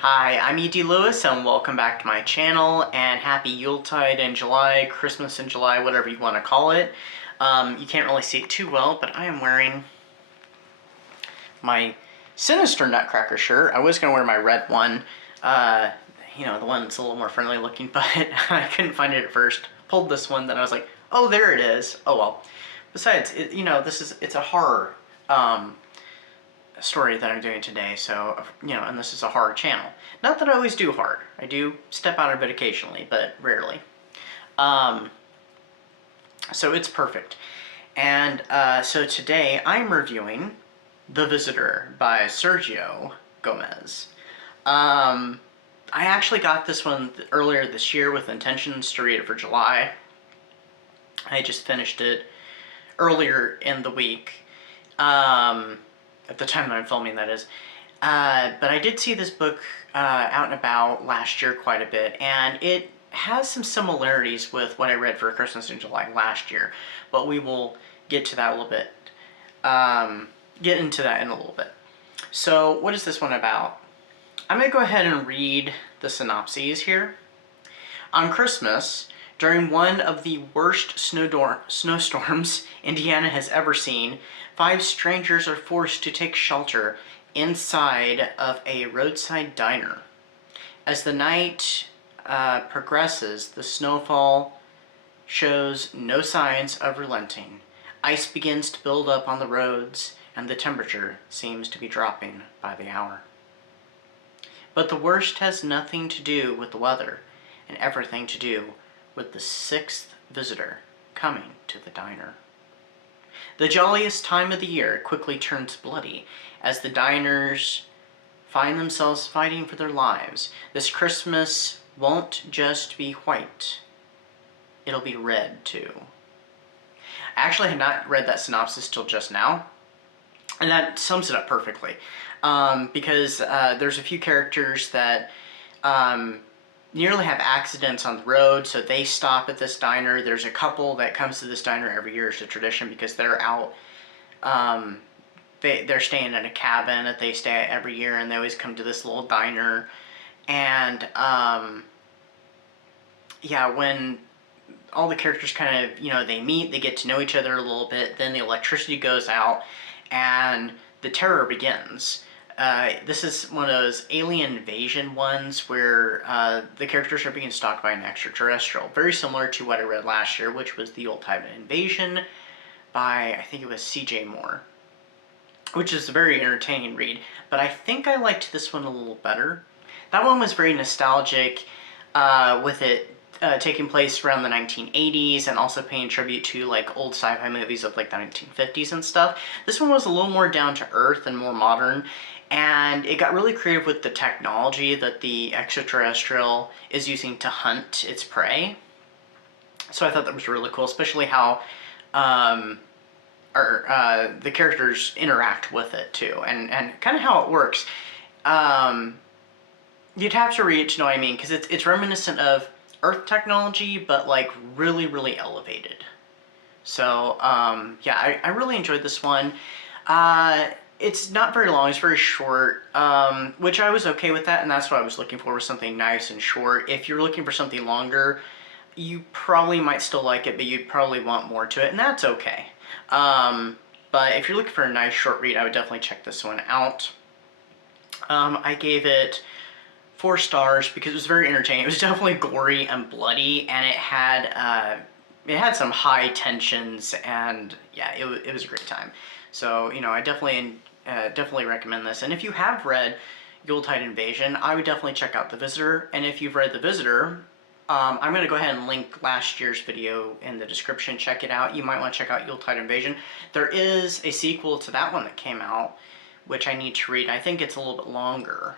Hi, I'm E.D. Lewis and welcome back to my channel, and happy Yuletide in July, Christmas in July, whatever you want to call it. You can't really see it too well, but I am wearing my Sinister Nutcracker shirt. I was going to wear my red one, the one that's a little more friendly looking, but I couldn't find it at first. Pulled this one, then I was like, oh, there it is. Oh well. Besides, it's a horror story that I'm doing today, so, and this is a horror channel. Not that I always do horror. I do step out of it occasionally, but rarely. So it's perfect. And so today I'm reviewing The Visitor by Sergio Gomez. I actually got this one earlier this year with intentions to read it for July. I just finished it earlier in the week. At the time that I'm filming, that is. But I did see this book out and about last year quite a bit, and it has some similarities with what I read for Christmas in July last year, but we will get to that a little bit. Get into that in a little bit. So, what is this one about? I'm going to go ahead and read the synopses here. On Christmas, during one of the worst snowstorms Indiana has ever seen, 5 strangers are forced to take shelter inside of a roadside diner. As the night progresses, the snowfall shows no signs of relenting. Ice begins to build up on the roads, and the temperature seems to be dropping by the hour. But the worst has nothing to do with the weather, and everything to do with the 6th visitor coming to the diner. The jolliest time of the year quickly turns bloody as the diners find themselves fighting for their lives. This Christmas won't just be white, it'll be red too. I actually had not read that synopsis till just now, and that sums it up perfectly. Because there's a few characters that nearly have accidents on the road, so they stop at this diner. There's a couple that comes to this diner every year as a tradition because they're out, they're staying in a cabin that they stay at every year, and they always come to this little diner. And yeah, when all the characters kind of, they meet, they get to know each other a little bit, then the electricity goes out and the terror begins. This is one of those alien invasion ones where the characters are being stalked by an extraterrestrial. Very similar to what I read last year, which was the Yuletide Invasion by, I think it was C.J. Moore, which is a very entertaining read. But I think I liked this one a little better. That one was very nostalgic, with it taking place around the 1980s and also paying tribute to like old sci-fi movies of like the 1950s and stuff. This one was a little more down to earth and more modern, and it got really creative with the technology that the extraterrestrial is using to hunt its prey. So I thought that was really cool, especially how the characters interact with it too, and kind of how it works. You'd have to read it to know what I mean, because it's reminiscent of Earth technology, but like really, really elevated. So yeah, I really enjoyed this one. It's not very long, it's very short, which I was okay with that, and that's what I was looking for, was something nice and short. If you're looking for something longer, you probably might still like it, but you'd probably want more to it, and that's okay. But if you're looking for a nice short read, I would definitely check this one out. I gave it 4 stars because it was very entertaining. It was definitely gory and bloody, and it had some high tensions, and yeah, it was a great time. So, I definitely recommend this. And if you have read Yuletide Invasion, I would definitely check out The Visitor. And if you've read The Visitor, I'm going to go ahead and link last year's video in the description. Check it out. You might want to check out Yuletide Invasion. There is a sequel to that one that came out, which I need to read. I think it's a little bit longer.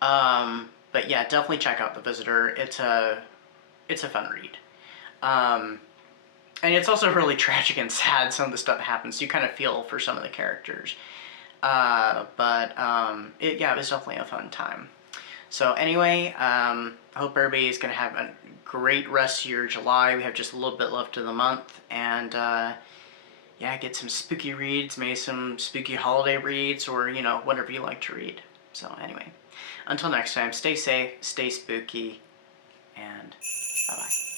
But yeah, definitely check out The Visitor. It's a fun read. And it's also really tragic and sad, some of the stuff that happens. You kind of feel for some of the characters. Yeah, it was definitely a fun time. So anyway, I hope everybody's going to have a great rest of your July. We have just a little bit left of the month. And yeah, get some spooky reads, maybe some spooky holiday reads, or, whatever you like to read. So anyway, until next time, stay safe, stay spooky, and bye-bye.